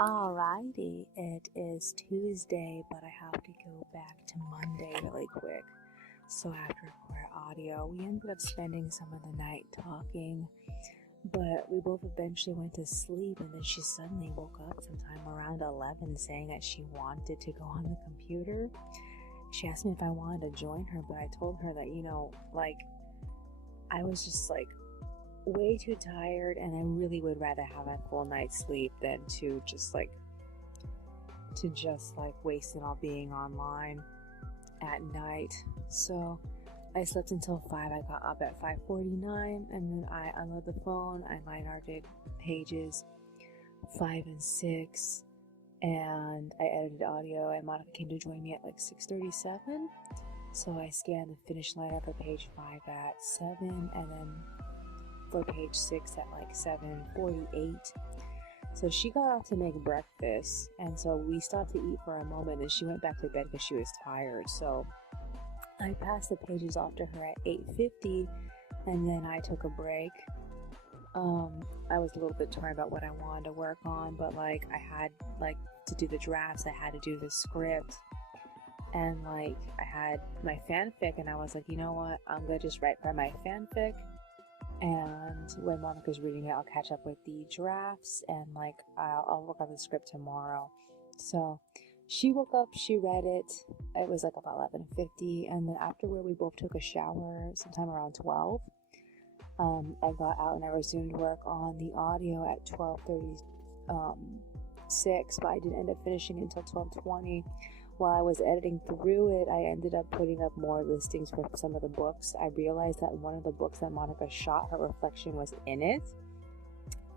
Alrighty, it is Tuesday, but I have to go back to Monday really quick. So after record audio, we ended up spending some of the night talking, but we both eventually went to sleep, and then she suddenly woke up sometime around 11 saying that she wanted to go on the computer. She asked me if I wanted to join her, but I told her that, I was just way too tired, and I really would rather have a full night's sleep than to just waste it all being online at night. So I slept until 5. I got up at 5:49, and then I unloaded the phone. I line arted pages 5 and 6, and I edited audio, and Monica came to join me at 6:37. So I scanned the finish line up for page 5 at 7, and then for page 6 at 7:48. So she got off to make breakfast, and so we stopped to eat for a moment, and she went back to bed because she was tired. So I passed the pages off to her at 8:50, and then I took a break. I was a little bit torn about what I wanted to work on, but I had to do the drafts, I had to do the script, and I had my fanfic, and I was like, you know what, I'm gonna just write by my fanfic. And when Monica's reading it, I'll catch up with the drafts, and I'll work on the script tomorrow. So she woke up, she read it. It was about 11:50, and then afterward we both took a shower sometime around 12. I got out and I resumed work on the audio at 12:36, but I didn't end up finishing until 12:20. While I was editing through it, I ended up putting up more listings for some of the books. I realized that one of the books that Monica shot, her reflection was in it,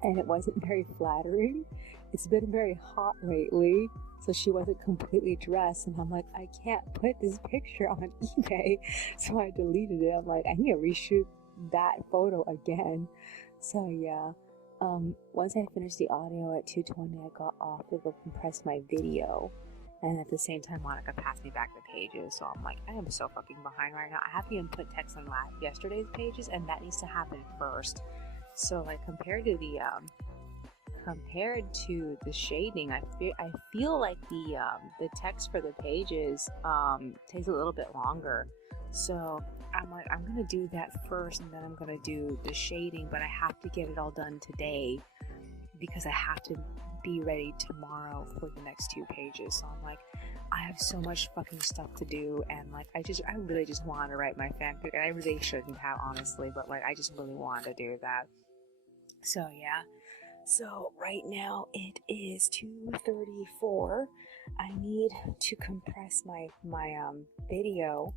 and it wasn't very flattering. It's been very hot lately, so she wasn't completely dressed, and I'm like, I can't put this picture on eBay, so I deleted it. I'm like, I need to reshoot that photo again. So yeah, once I finished the audio at 2:20, I got off to go compress my video. And at the same time, Monica passed me back the pages. So I'm like, I am so fucking behind right now. I have to input text on yesterday's pages, and that needs to happen first. So compared to the shading, I feel like the text for the pages takes a little bit longer. So I'm like, I'm gonna do that first, and then I'm gonna do the shading. But I have to get it all done today because I have to be ready tomorrow for the next 2 pages. So I'm like, I have so much fucking stuff to do, and I really just wanted to write my fanfic, and I really shouldn't have, honestly, but I just really wanted to do that. So yeah, so right now it is 2:34. I need to compress my video,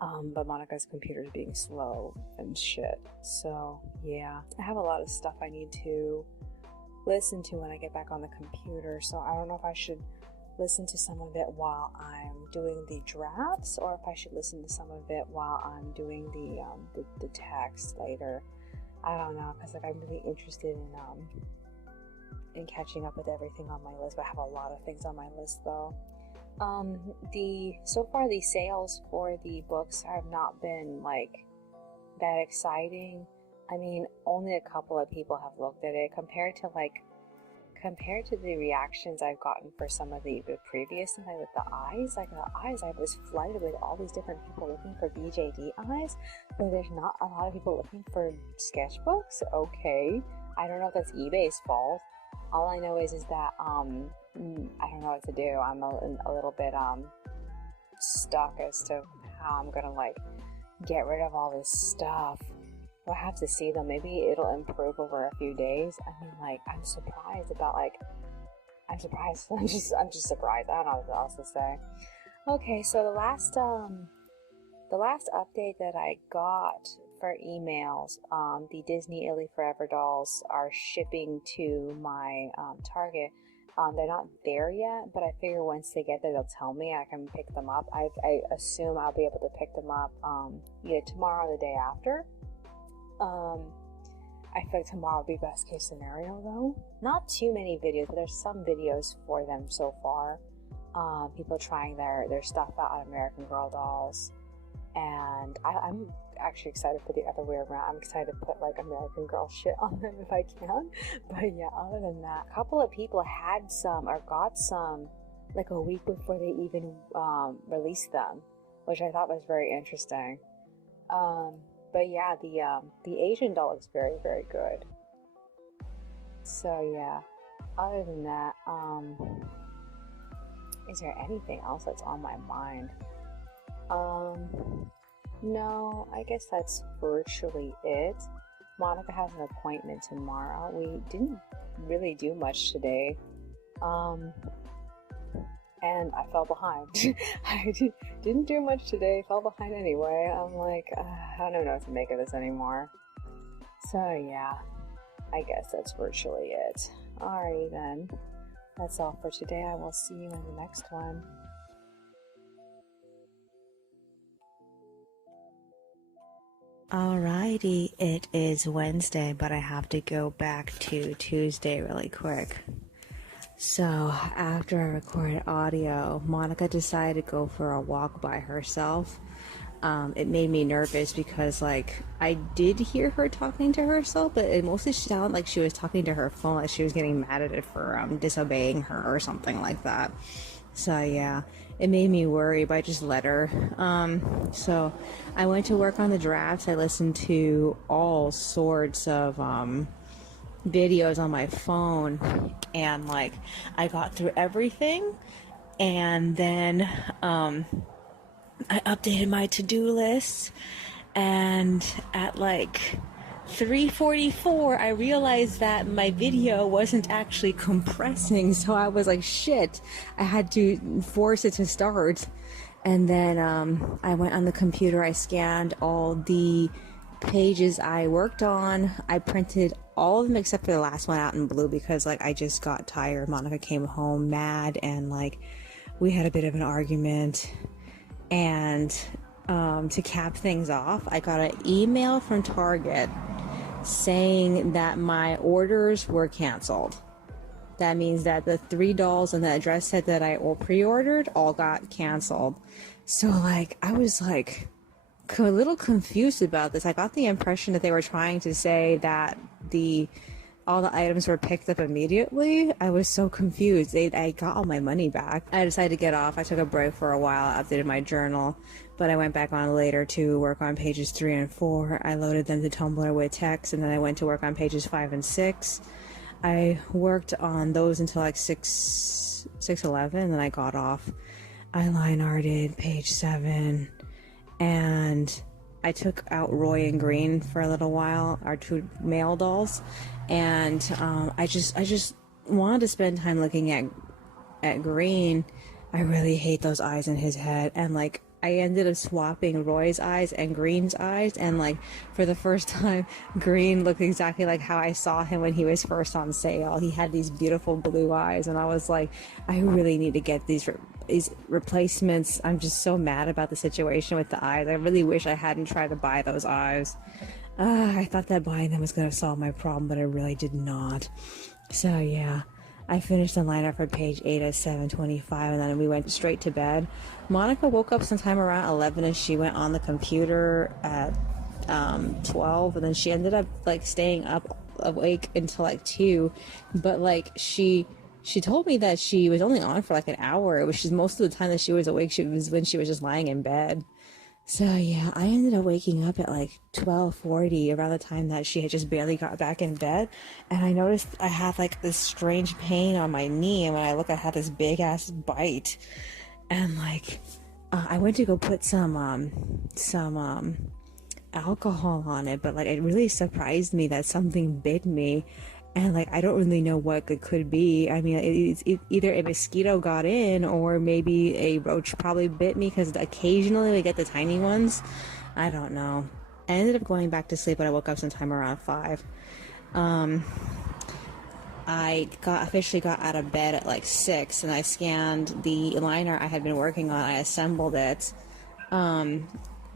but Monica's computer is being slow and shit. So yeah, I have a lot of stuff I need to listen to when I get back on the computer, so I don't know if I should listen to some of it while I'm doing the drafts, or if I should listen to some of it while I'm doing the text later. I don't know, because I'm really interested in catching up with everything on my list, but I have a lot of things on my list though. So far the sales for the books have not been that exciting. I mean, only a couple of people have looked at it compared to the reactions I've gotten for some of the previous things, with the eyes. The eyes, I was flooded with all these different people looking for BJD eyes, but there's not a lot of people looking for sketchbooks. Okay, I don't know if that's eBay's fault. All I know is that I don't know what to do. I'm a little bit stuck as to how I'm gonna get rid of all this stuff. We'll have to see though. Maybe it'll improve over a few days. I mean, I'm surprised about I'm surprised. I'm just surprised. I don't know what else to say. Okay, so the last update that I got for emails, the Disney Illy Forever dolls are shipping to my Target. They're not there yet, but I figure once they get there, they'll tell me. I can pick them up. I assume I'll be able to pick them up either tomorrow or the day after. I feel like tomorrow will be best case scenario though. Not too many videos, but there's some videos for them so far. People trying their stuff out on American Girl dolls, and I'm actually excited for the other way around. I'm excited to put like American Girl shit on them if I can. But yeah, other than that, a couple of people had some or got some like a week before they even released them, which I thought was very interesting. But yeah, the Asian doll looks very, very good. So yeah, other than that, is there anything else that's on my mind? No, I guess that's virtually it. Monica has an appointment tomorrow. We didn't really do much today. And I fell behind. I didn't do much today, fell behind anyway. I'm like, I don't know what to make of this anymore. So yeah, I guess that's virtually it. Alrighty then. That's all for today. I will see you in the next one. Alrighty, it is Wednesday, but I have to go back to Tuesday really quick. So, after I recorded audio, Monica decided to go for a walk by herself. It made me nervous because, like, I did hear her talking to herself, but it mostly sounded like she was talking to her phone, like she was getting mad at it for disobeying her or something like that. So, yeah, it made me worry, but I just let her. So, I went to work on the drafts. I listened to all sorts of videos on my phone, and like I got through everything, and then I updated my to-do list, and at like 3:44 I realized that my video wasn't actually compressing, so I was like, shit, I had to force it to start. And then I went on the computer, I scanned all the pages I worked on. I printed all of them except for the last one out in blue because like I just got tired. Monica came home mad, and like we had a bit of an argument. And to cap things off, I got an email from Target saying that my orders were canceled. That means that the 3 dolls and the address set that I pre-ordered all got canceled. So like I was like a little confused about this. I got the impression that they were trying to say that all the items were picked up immediately. I was so confused. I got all my money back. I decided to get off. I took a break for a while. I updated my journal, but I went back on later to work on pages 3 and 4. I loaded them to Tumblr with text, and then I went to work on pages 5 and 6. I worked on those until like 6:11, and then I got off. I line arted page 7. And I took out Roy and Green for a little while, our 2 male dolls, and I just wanted to spend time looking at Green. I really hate those eyes in his head, and like I ended up swapping Roy's eyes and Green's eyes, and like for the first time, Green looked exactly like how I saw him when he was first on sale. He had these beautiful blue eyes, and I was like, I really need to get these replacements. I'm just so mad about the situation with the eyes. I really wish I hadn't tried to buy those eyes. I thought that buying them was going to solve my problem, but it really did not. So yeah, I finished the lineup for page 8 at 7:25, and then we went straight to bed. Monica woke up sometime around 11, and she went on the computer at 12, and then she ended up like staying up awake until like 2, but like she told me that she was only on for like an hour, which is most of the time that she was awake. She was when she was just lying in bed. So yeah, I ended up waking up at like 12:40, around the time that she had just barely got back in bed, and I noticed I had like this strange pain on my knee, and when I look, I had this big ass bite, and like I went to go put some alcohol on it, but like it really surprised me that something bit me. And like I don't really know what it could be. I mean, it's either a mosquito got in, or maybe a roach probably bit me, because occasionally we get the tiny ones. I don't know. I ended up going back to sleep, but I woke up sometime around 5. I officially got out of bed at like 6, and I scanned the liner I had been working on. I assembled it.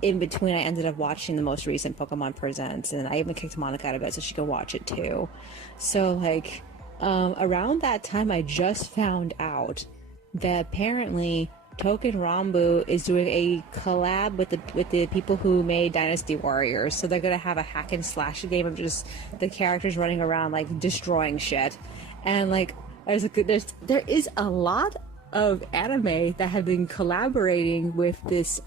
In between, I ended up watching the most recent Pokemon Presents, and I even kicked Monica out of bed so she could watch it too. So like around that time, I just found out that apparently Token Rambu is doing a collab with the people who made Dynasty Warriors. So they're gonna have a hack and slash game of just the characters running around like destroying shit. And like there is a lot of anime that have been collaborating with this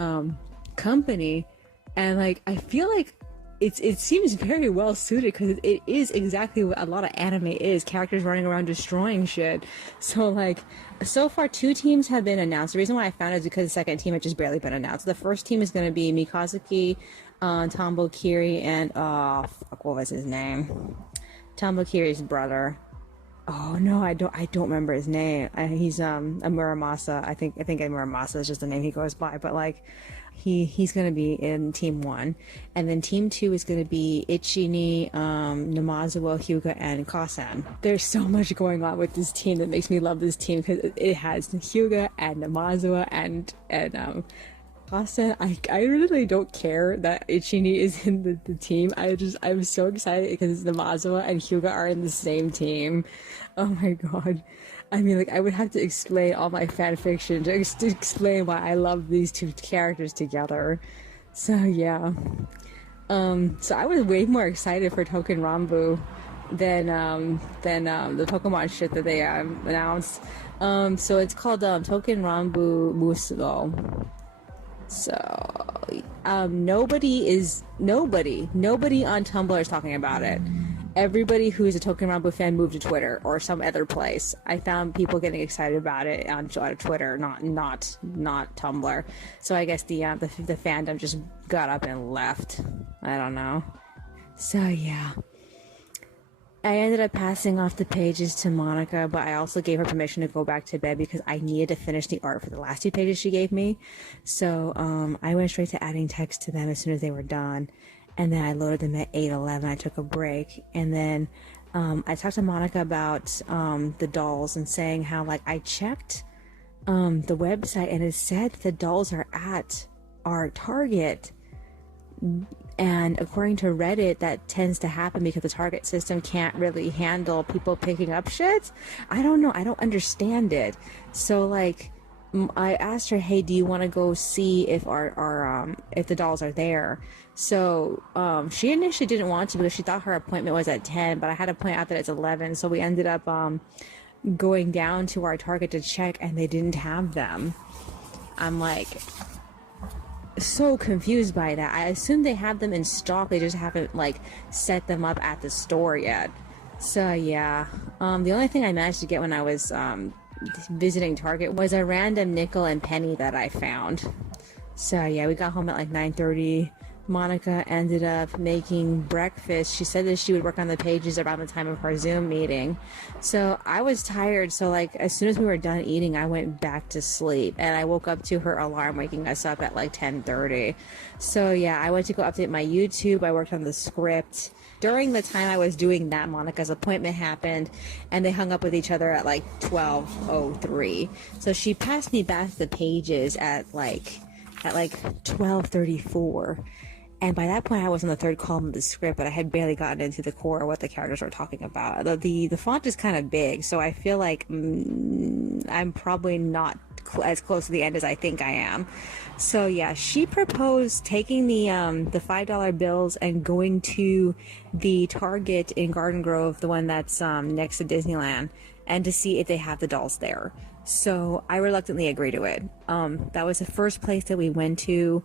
company, and like I feel like it seems very well suited because it is exactly what a lot of anime is, characters running around destroying shit. So like so far 2 teams have been announced. The reason why I found it is because the second team had just barely been announced. The first team is going to be Mikazuki, Tombo Kiri, and fuck, what was his name? Tombo Kiri's brother. Oh no, I don't remember his name. He's a Muramasa. I think Muramasa is just the name he goes by, but like he's gonna be in team 1, and then team 2 is gonna be Ichini, Namazawa, Hyuga, and Kasan. There's so much going on with this team that makes me love this team because it has Hyuga and Namazawa and Kasan. I really don't care that Ichini is in the team. I'm so excited because Namazawa and Hyuga are in the same team. Oh my god. I mean, like, I would have to explain all my fan fiction to explain why I love these 2 characters together. So yeah. So I was way more excited for Token Rambu than the Pokemon shit that they announced. So it's called Token Rambu Musugo. So nobody on Tumblr is talking about it. Everybody who's a Token Rambu fan moved to Twitter or some other place. I found people getting excited about it on Twitter, not Tumblr. So I guess the fandom just got up and left. I don't know. So yeah. I ended up passing off the pages to Monica, but I also gave her permission to go back to bed because I needed to finish the art for the last 2 pages she gave me. So I went straight to adding text to them as soon as they were done. And then I loaded them at 8:11. I took a break. And then I talked to Monica about the dolls and saying how, like, I checked the website and it said the dolls are at our Target. And according to Reddit, that tends to happen because the Target system can't really handle people picking up shit. I don't know. I don't understand it. So, like, I asked her, hey, do you want to go see if if the dolls are there? So she initially didn't want to because she thought her appointment was at 10, but I had to point out that it's 11. So we ended up going down to our Target to check, and they didn't have them. I'm like so confused by that. I assume they have them in stock. They just haven't like set them up at the store yet. So yeah, the only thing I managed to get when I was visiting Target was a random nickel and penny that I found. So yeah, we got home at like 9:30. Monica ended up making breakfast. She said that she would work on the pages around the time of our Zoom meeting. So I was tired, so like as soon as we were done eating, I went back to sleep, and I woke up to her alarm waking us up at like 10:30. So yeah, I went to go update my YouTube. I worked on the script. During the time I was doing that, Monica's appointment happened, and they hung up with each other at like 12:03. So she passed me back the pages at like 12:34. And by that point, I was on the 3rd column of the script, but I had barely gotten into the core of what the characters were talking about. The font is kind of big, so I feel like I'm probably not as close to the end as I think I am. So yeah, she proposed taking the $5 bills and going to the Target in Garden Grove, the one that's next to Disneyland, and to see if they have the dolls there. So I reluctantly agreed to it. That was the first place that we went to.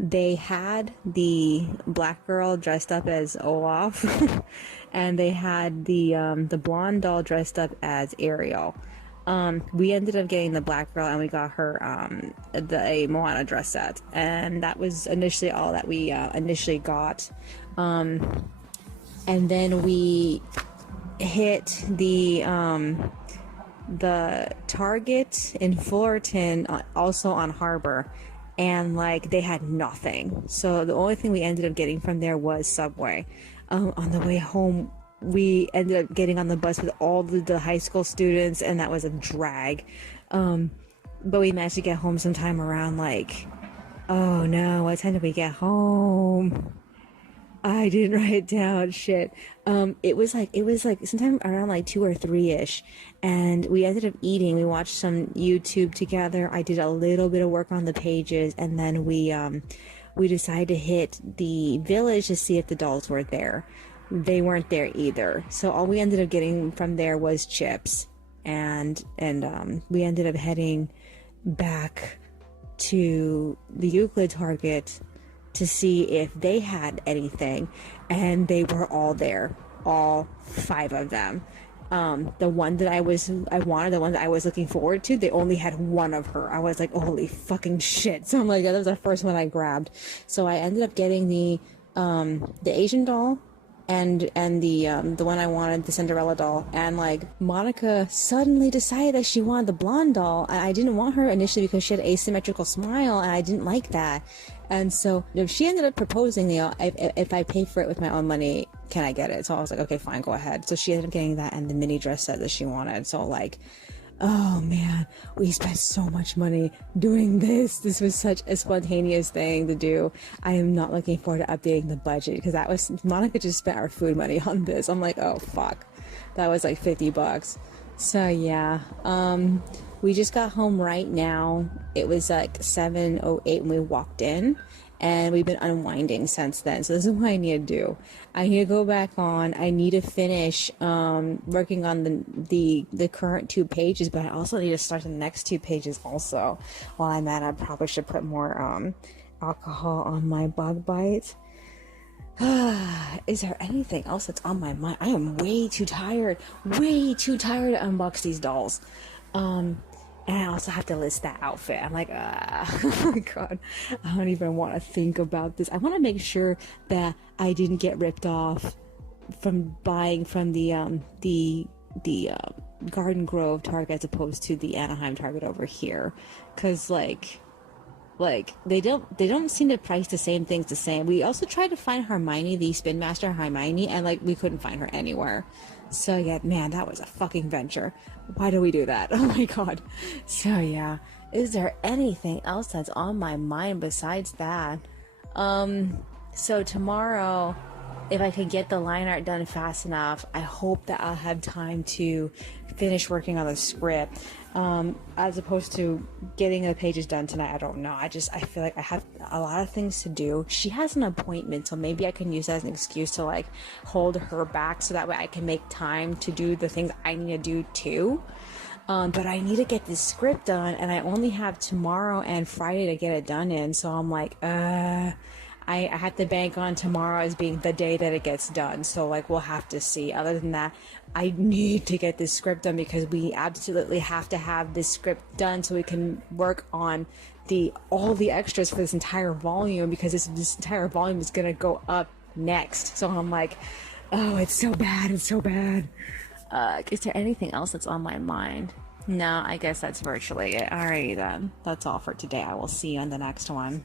They had the black girl dressed up as Olaf, and they had the blonde doll dressed up as Ariel. We ended up getting the black girl, and we got her a Moana dress set, and that was initially all that we initially got. And then we hit the Target in Fullerton, also on Harbor. And like they had nothing, so the only thing we ended up getting from there was Subway. On the way home, we ended up getting on the bus with all the high school students, and that was a drag. But we managed to get home sometime around like, oh no, what time did we get home? I didn't write down shit. It was like sometime around like 2 or 3ish, and we ended up eating. We watched some YouTube together. I did a little bit of work on the pages, and then we decided to hit the village to see if the dolls were there. They weren't there either. So all we ended up getting from there was chips, and we ended up heading back to the Euclid Target to see if they had anything, and they were all there, all 5 of them. The one that I wanted, the one that I was looking forward to, they only had one of her. I was like, holy fucking shit. So I'm like, that was the first one I grabbed. So I ended up getting the Asian doll, and the one I wanted, the Cinderella doll. And like, Monica suddenly decided that she wanted the blonde doll. I didn't want her initially because she had an asymmetrical smile, and I didn't like that. And so she ended up proposing, if I pay for it with my own money, can I get it? So I was like, okay, fine, go ahead. So she ended up getting that and the mini dress set that she wanted. So like, oh man, we spent so much money doing this. This was such a spontaneous thing to do. I am not looking forward to updating the budget, because Monica just spent our food money on this. I'm like, oh fuck, that was like $50. So yeah, we just got home right now. It was like 7:08 when we walked in, and we've been unwinding since then. So this is what I need to do. I need to go back on. I need to finish working on the current 2 pages, but I also need to start the next 2 pages also. While I'm at it, I probably should put more alcohol on my bug bite. Is there anything else that's on my mind? I am way too tired to unbox these dolls. And I also have to list that outfit. I'm like, oh my god, I don't even want to think about this. I want to make sure that I didn't get ripped off from buying from the Garden Grove Target as opposed to the Anaheim Target over here, because like they don't seem to price the same things the same. We also tried to find Hermione, the Spin Master Hermione, and like we couldn't find her anywhere. So yeah, man, that was a fucking venture. Why do we do that? Oh my god. So yeah, is there anything else that's on my mind besides that? So tomorrow, if I can get the line art done fast enough, I hope that I'll have time to finish working on the script. As opposed to getting the pages done tonight, I don't know. I feel like I have a lot of things to do. She has an appointment, so maybe I can use that as an excuse to like hold her back, so that way I can make time to do the things I need to do too. But I need to get this script done, and I only have tomorrow and Friday to get it done in. So I'm like, I have to bank on tomorrow as being the day that it gets done. So like, we'll have to see. Other than that, I need to get this script done, because we absolutely have to have this script done so we can work on all the extras for this entire volume, because this entire volume is gonna go up next. So I'm like, oh, it's so bad. Is there anything else that's on my mind? No, I guess that's virtually it. Alrighty then. That's all for today. I will see you on the next one.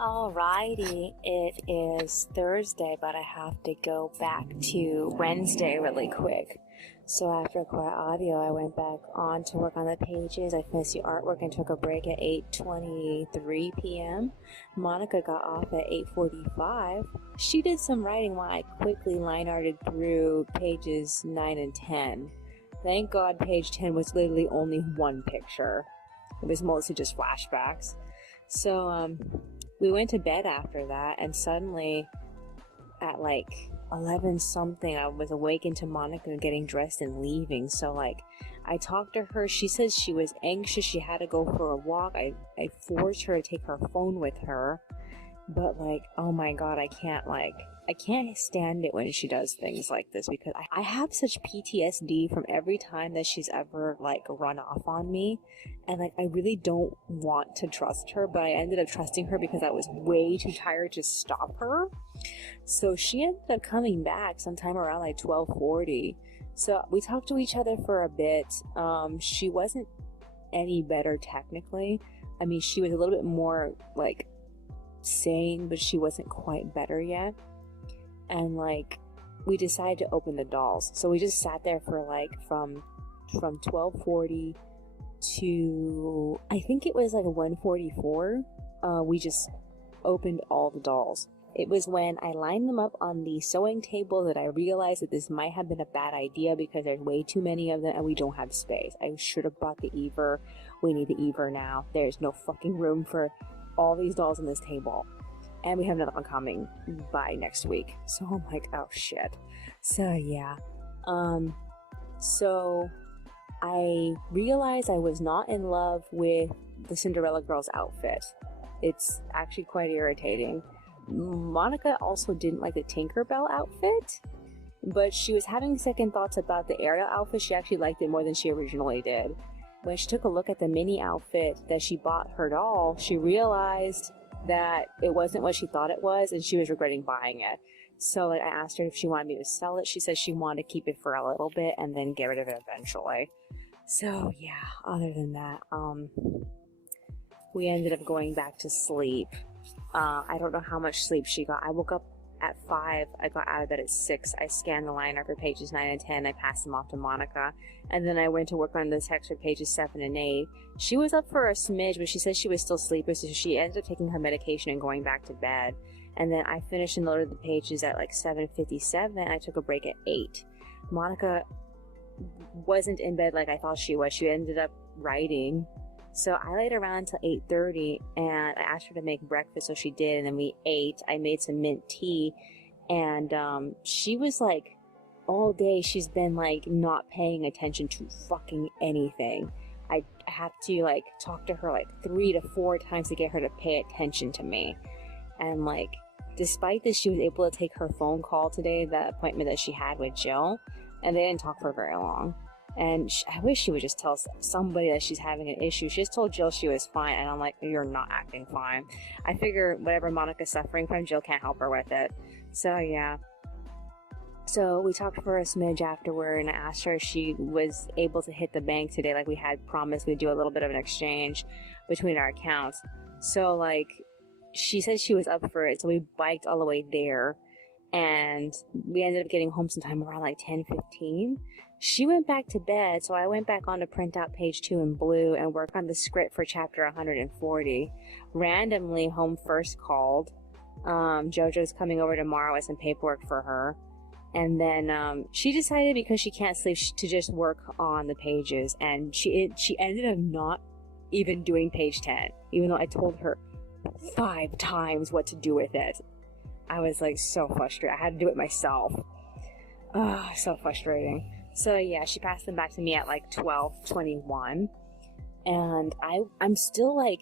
Alrighty, it is Thursday, but I have to go back to Wednesday really quick. So after Quiet Audio, I went back on to work on the pages. I finished the artwork and took a break at 8:23 p.m. Monica got off at 8:45. She did some writing while I quickly line arted through pages 9 and 10. Thank God page 10 was literally only one picture. It was mostly just flashbacks. So, we went to bed after that, and suddenly at like 11 something, I was awakened to Monica getting dressed and leaving. So like, I talked to her. She says she was anxious. She had to go for a walk. I forced her to take her phone with her. But like, oh my god, I can't stand it when she does things like this, because I have such PTSD from every time that she's ever like run off on me, and like I really don't want to trust her, but I ended up trusting her because I was way too tired to stop her. So she ended up coming back sometime around like 12:40. So we talked to each other for a bit. She wasn't any better technically. I mean, she was a little bit more like sane, but she wasn't quite better yet. And like, we decided to open the dolls, so we just sat there for like from 12:40 to, I think it was like 144, we just opened all the dolls. It was when I lined them up on the sewing table that I realized that this might have been a bad idea because there's way too many of them and we don't have space. I should have brought the Ever. We need the Ever now. There's no fucking room for all these dolls on this table. And we have another one coming by next week. So I'm like, oh shit. So yeah. So I realized I was not in love with the Cinderella girl's outfit. It's actually quite irritating. Monica also didn't like the Tinkerbell outfit, but she was having second thoughts about the Ariel outfit. She actually liked it more than she originally did. When she took a look at the mini outfit that she bought her doll, she realized that it wasn't what she thought it was, and she was regretting buying it. So I asked her if she wanted me to sell it. She said she wanted to keep it for a little bit and then get rid of it eventually. So yeah, other than that, we ended up going back to sleep. I don't know how much sleep she got. I woke up at 5. I got out of bed at 6. I scanned the liner for pages 9 and 10. I passed them off to Monica. And then I went to work on the text for pages 7 and 8. She was up for a smidge, but she said she was still sleepy, so she ended up taking her medication and going back to bed. And then I finished and loaded the pages at like 7:57. I took a break at 8. Monica wasn't in bed like I thought she was. She ended up writing. So I laid around until 8:30, and I asked her to make breakfast, so she did, and then we ate. I made some mint tea, and she was like, all day she's been like not paying attention to fucking anything. I have to like talk to her like 3 to 4 times to get her to pay attention to me. And like, despite this, she was able to take her phone call today, the appointment that she had with Jill, and they didn't talk for very long. And I wish she would just tell somebody that she's having an issue. She just told Jill she was fine, and I'm like, you're not acting fine. I figure whatever Monica's suffering from, Jill can't help her with it. So yeah. So we talked for a smidge afterward, and I asked her if she was able to hit the bank today, like we had promised. We'd do a little bit of an exchange between our accounts. So like, she said she was up for it, so we biked all the way there, and we ended up getting home sometime around like 10:15. She went back to bed, so I went back on to print out page 2 in blue and work on the script for chapter 140. Randomly, Home First called. JoJo's coming over tomorrow with some paperwork for her. And then she decided, because she can't sleep, to just work on the pages. And she ended up not even doing page 10, even though I told her 5 times what to do with it. I was like so frustrated. I had to do it myself. So frustrating. So yeah, she passed them back to me at like 12:21, and I'm still like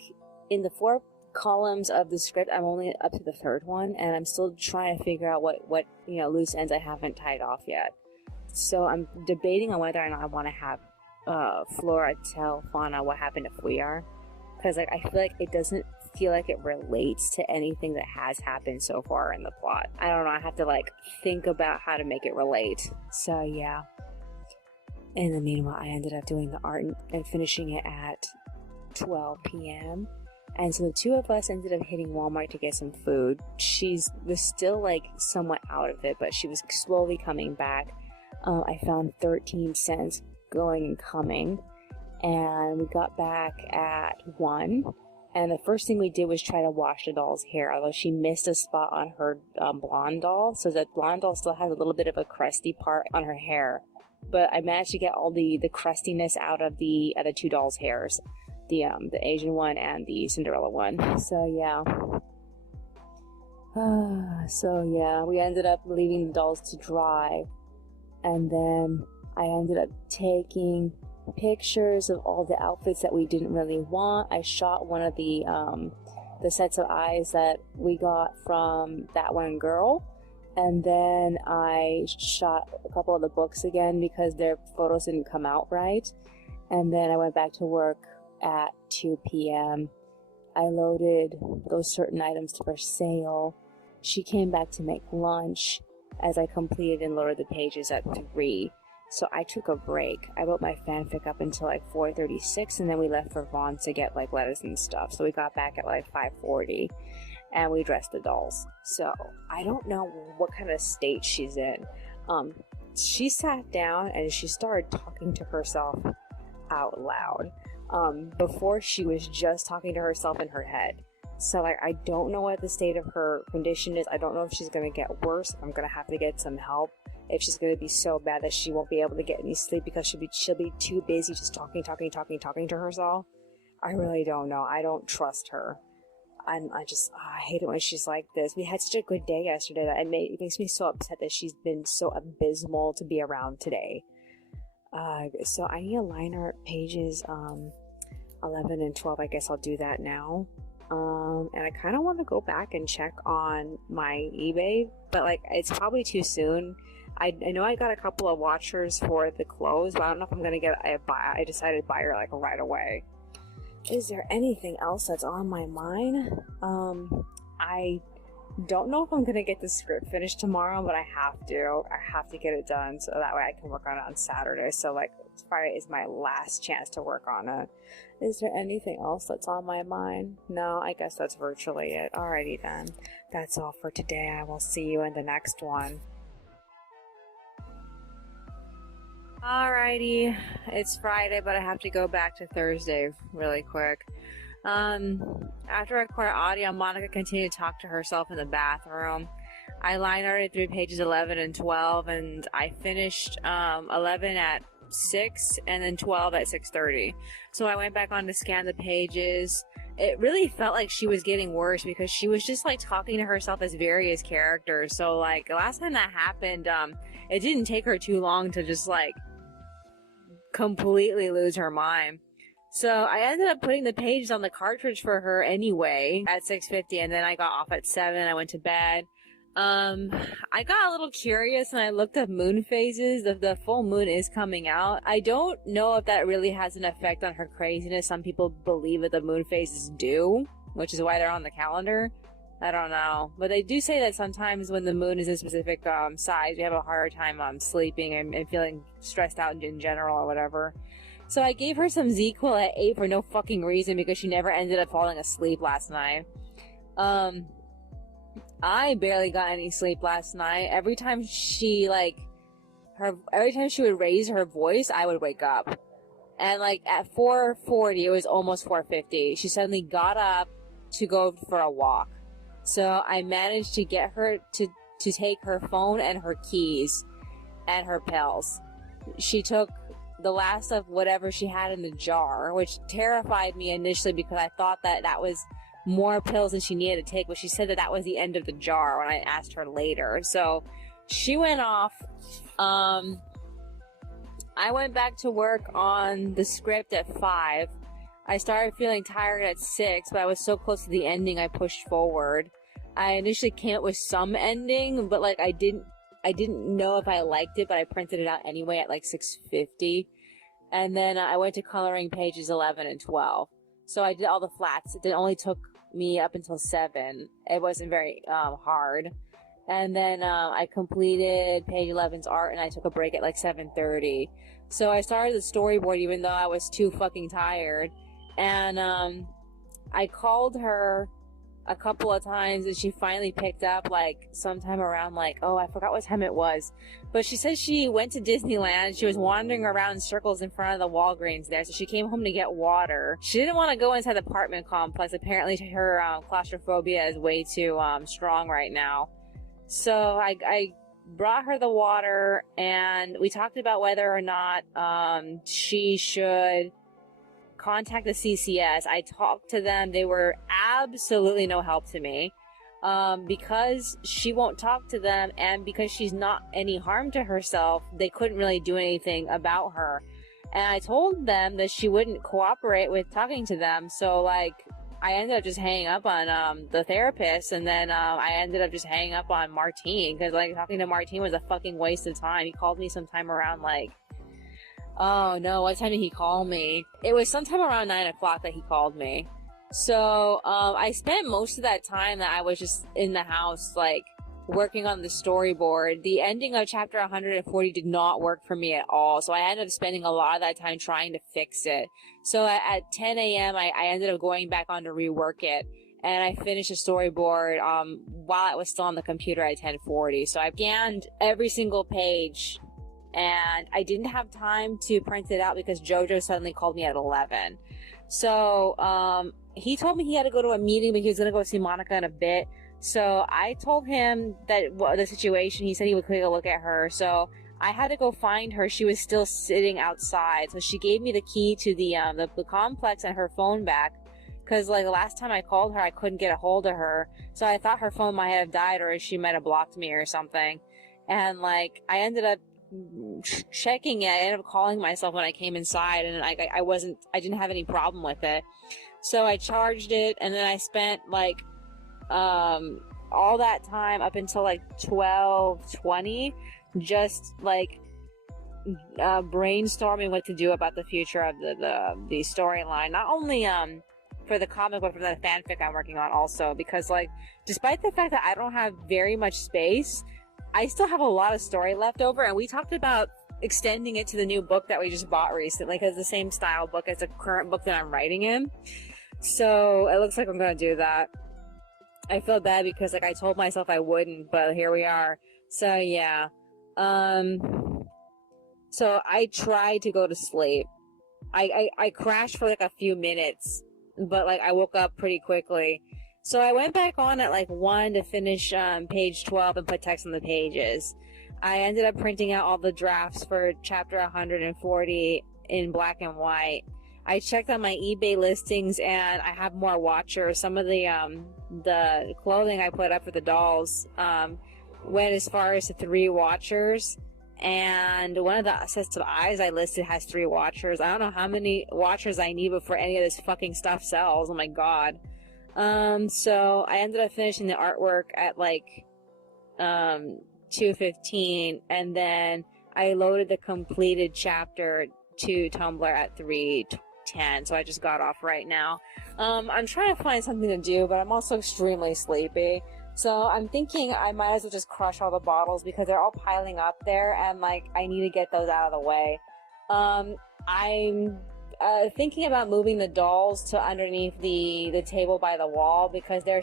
in the 4 columns of the script. I'm only up to the 3rd one, and I'm still trying to figure out what loose ends I haven't tied off yet. So I'm debating on whether or not I want to have Flora tell Fauna what happened to Fuyar, because like I feel like it doesn't feel like it relates to anything that has happened so far in the plot. I don't know. I have to like think about how to make it relate. So yeah. In the meanwhile, I ended up doing the art and finishing it at 12 p.m. And so the 2 of us ended up hitting Walmart to get some food. She was still like somewhat out of it, but she was slowly coming back. I found 13 cents going and coming. And we got back at 1. And the first thing we did was try to wash the doll's hair, although she missed a spot on her blonde doll. So that blonde doll still has a little bit of a crusty part on her hair. But I managed to get all the crustiness out of the 2 dolls' hairs, the Asian one and the Cinderella one. So yeah. So yeah, we ended up leaving the dolls to dry, and then I ended up taking pictures of all the outfits that we didn't really want. I shot one of the sets of eyes that we got from that one girl. And then I shot a couple of the books again because their photos didn't come out right. And then I went back to work at 2 p.m. I loaded those certain items for sale. She came back to make lunch as I completed and loaded the pages at 3. So I took a break. I wrote my fanfic up until like 4:36, and then we left for Vaughn to get like letters and stuff. So we got back at like 5:40. And we dressed the dolls. So I don't know what kind of state she's in. She sat down and she started talking to herself out loud. Before she was just talking to herself in her head. So like, I don't know what the state of her condition is. I don't know if she's gonna get worse. I'm gonna have to get some help. If she's gonna be so bad that she won't be able to get any sleep because she'll be too busy just talking to herself. I really don't know. I don't trust her. I hate it when she's like this. We had such a good day yesterday that it makes me so upset that she's been so abysmal to be around today. So I need to line art pages 11 and 12. I guess I'll do that now. And I kind of want to go back and check on my eBay, but like, it's probably too soon. I know I got a couple of watchers for the clothes, but I don't know if I'm gonna get I decided buyer like right away. Is there anything else that's on my mind? I don't know if I'm gonna get the script finished tomorrow, but I have to get it done so that way I can work on it on Saturday. So like, Friday is my last chance to work on it. Is there anything else that's on my mind? No, I guess that's virtually it. Alrighty then. That's all for today. I will see you in the next one. Alrighty, it's Friday, but I have to go back to Thursday really quick. After I recorded audio, Monica continued to talk to herself in the bathroom. I line arted through pages 11 and 12, and I finished 11 at 6 and then 12 at 6:30. So I went back on to scan the pages. It really felt like she was getting worse because she was just like talking to herself as various characters. So like, the last time that happened, it didn't take her too long to just like completely lose her mind. So I ended up putting the pages on the cartridge for her anyway at 6:50, and then I got off at 7. I went to bed. I got a little curious and I looked up moon phases. The full moon is coming out. I don't know if that really has an effect on her craziness. Some people believe that the moon phases do, which is why they're on the calendar. I don't know. But they do say that sometimes when the moon is in a specific size, you have a harder time sleeping and feeling stressed out in general or whatever. So I gave her some ZQL at 8 for no fucking reason because she never ended up falling asleep last night. I barely got any sleep last night. Every time she would raise her voice, I would wake up. And like at 4:40, it was almost 4:50, she suddenly got up to go for a walk. So I managed to get her to take her phone and her keys and her pills. She took the last of whatever she had in the jar, which terrified me initially because I thought that was more pills than she needed to take, but she said that was the end of the jar when I asked her later. So she went off. I went back to work on the script at 5. I started feeling tired at 6, but I was so close to the ending I pushed forward. I initially came up with some ending, but like I didn't know if I liked it, but I printed it out anyway at like 6:50. And then I went to coloring pages 11 and 12. So I did all the flats. It only took me up until 7. It wasn't very hard. And then I completed page 11's art, and I took a break at like 7:30. So I started the storyboard even though I was too fucking tired. And I called her a couple of times, and she finally picked up like sometime around like, oh, I forgot what time it was. But she said she went to Disneyland. She was wandering around in circles in front of the Walgreens there, so she came home to get water. She didn't want to go inside the apartment complex. Apparently her claustrophobia is way too strong right now. So I brought her the water, and we talked about whether or not she should contact the CCS. I talked to them. They were absolutely no help to me. Because she won't talk to them, and because she's not any harm to herself, they couldn't really do anything about her. And I told them that she wouldn't cooperate with talking to them, so like I ended up just hanging up on the therapist, and then I ended up just hanging up on Martine, because like talking to Martine was a fucking waste of time. He called me sometime around like, oh no, what time did he call me? It was sometime around 9 o'clock that he called me. So, I spent most of that time that I was just in the house, like, working on the storyboard. The ending of chapter 140 did not work for me at all, so I ended up spending a lot of that time trying to fix it. So at 10 a.m., I ended up going back on to rework it, and I finished the storyboard, while it was still on the computer at 10:40. So I scanned every single page, and I didn't have time to print it out because JoJo suddenly called me at 11. So, he told me he had to go to a meeting, but he was going to go see Monica in a bit. So I told him that the situation, he said he would take a look at her. So I had to go find her. She was still sitting outside. So she gave me the key to the complex and her phone back. Cause like the last time I called her, I couldn't get a hold of her. So I thought her phone might have died or she might have blocked me or something. And like, I ended up checking it. I ended up calling myself when I came inside, and I didn't have any problem with it. So I charged it, and then I spent like, all that time up until like 12:20, just like, brainstorming what to do about the future of the storyline. Not only, for the comic, but for the fanfic I'm working on also, because like, despite the fact that I don't have very much space, I still have a lot of story left over, and we talked about extending it to the new book that we just bought recently, because it's the same style book as the current book that I'm writing in. So it looks like I'm gonna do that. I feel bad because like I told myself I wouldn't, but here we are. So yeah. So I tried to go to sleep. I crashed for like a few minutes, but like I woke up pretty quickly. So I went back on at like 1 to finish page 12 and put text on the pages. I ended up printing out all the drafts for chapter 140 in black and white. I checked on my eBay listings, and I have more watchers. Some of the clothing I put up for the dolls went as far as to 3 watchers, and one of the sets of eyes I listed has 3 watchers. I don't know how many watchers I need before any of this fucking stuff sells. Oh my god. So I ended up finishing the artwork at like 2:15, and then I loaded the completed chapter to Tumblr at 3:10. So I just got off right now. I'm trying to find something to do, but I'm also extremely sleepy. So I'm thinking I might as well just crush all the bottles because they're all piling up there, and like I need to get those out of the way. I'm thinking about moving the dolls to underneath the table by the wall, because they're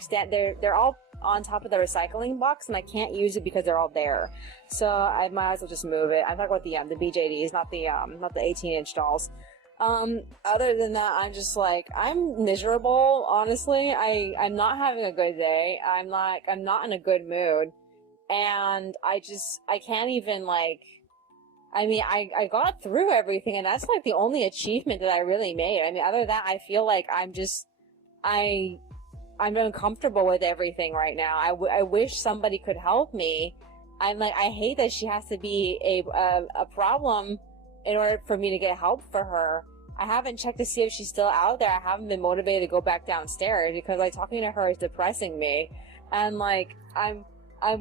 all on top of the recycling box, and I can't use it because they're all there. So I might as well just move it. I'm talking about the BJDs, not the 18-inch dolls. Other than that, I'm just like, I'm miserable, honestly. I'm not having a good day. I'm not in a good mood. And I can't even like, I mean, I got through everything, and that's like the only achievement that I really made. I mean, other than that, I feel like I'm uncomfortable with everything right now. I wish somebody could help me. I'm like, I hate that she has to be a problem in order for me to get help for her. I haven't checked to see if she's still out there. I haven't been motivated to go back downstairs because like talking to her is depressing me. And like, I'm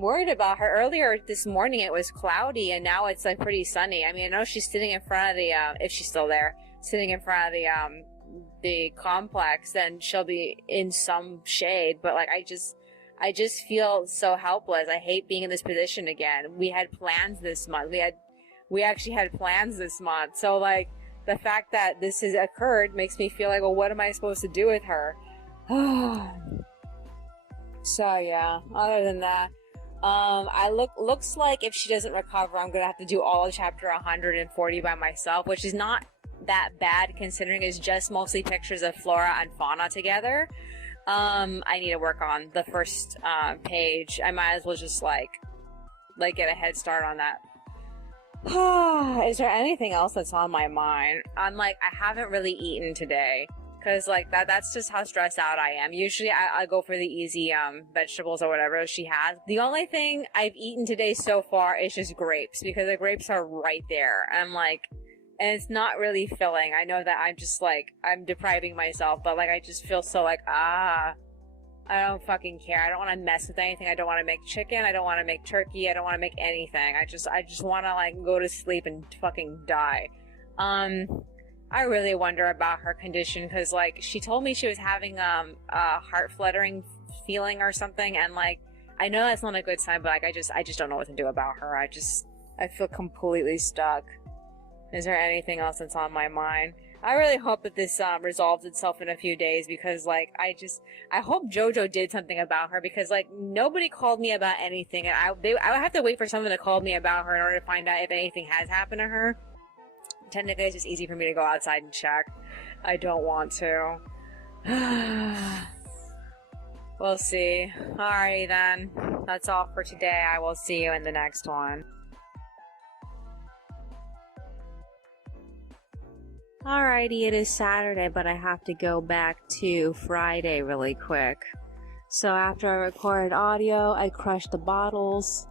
worried about her. Earlier this morning it was cloudy, and now it's like pretty sunny. I mean, I know she's sitting in front of the, if she's still there, sitting in front of the complex, then she'll be in some shade. But like, I just feel so helpless. I hate being in this position again. We had plans this month. We actually had plans this month. So like, the fact that this has occurred makes me feel like, well, what am I supposed to do with her? So yeah, other than that, looks like if she doesn't recover, I'm gonna have to do all of chapter 140 by myself, which is not that bad considering it's just mostly pictures of flora and fauna together. I need to work on the first page. I might as well just like get a head start on that. Is there anything else that's on my mind? I'm like, I haven't really eaten today. Cause like that's just how stressed out I am. Usually I go for the easy vegetables or whatever she has. The only thing I've eaten today so far is just grapes, because the grapes are right there. I'm like, and it's not really filling. I know that I'm just like, I'm depriving myself, but like I just feel so like, I don't fucking care. I don't want to mess with anything. I don't want to make chicken. I don't want to make turkey. I don't want to make anything. I just want to like go to sleep and fucking die. I really wonder about her condition, because like she told me she was having a heart fluttering feeling or something, and like I know that's not a good sign, but like I just don't know what to do about her. I feel completely stuck. Is there anything else that's on my mind? I really hope that this resolves itself in a few days, because like I hope JoJo did something about her, because like nobody called me about anything, and I would have to wait for someone to call me about her in order to find out if anything has happened to her. technically it's just easy for me to go outside and check. I don't want to. We'll see. Alrighty then. That's all for today. I will see you in the next one. Alrighty, it is Saturday, but I have to go back to Friday really quick. So after I recorded audio, I crushed the bottles.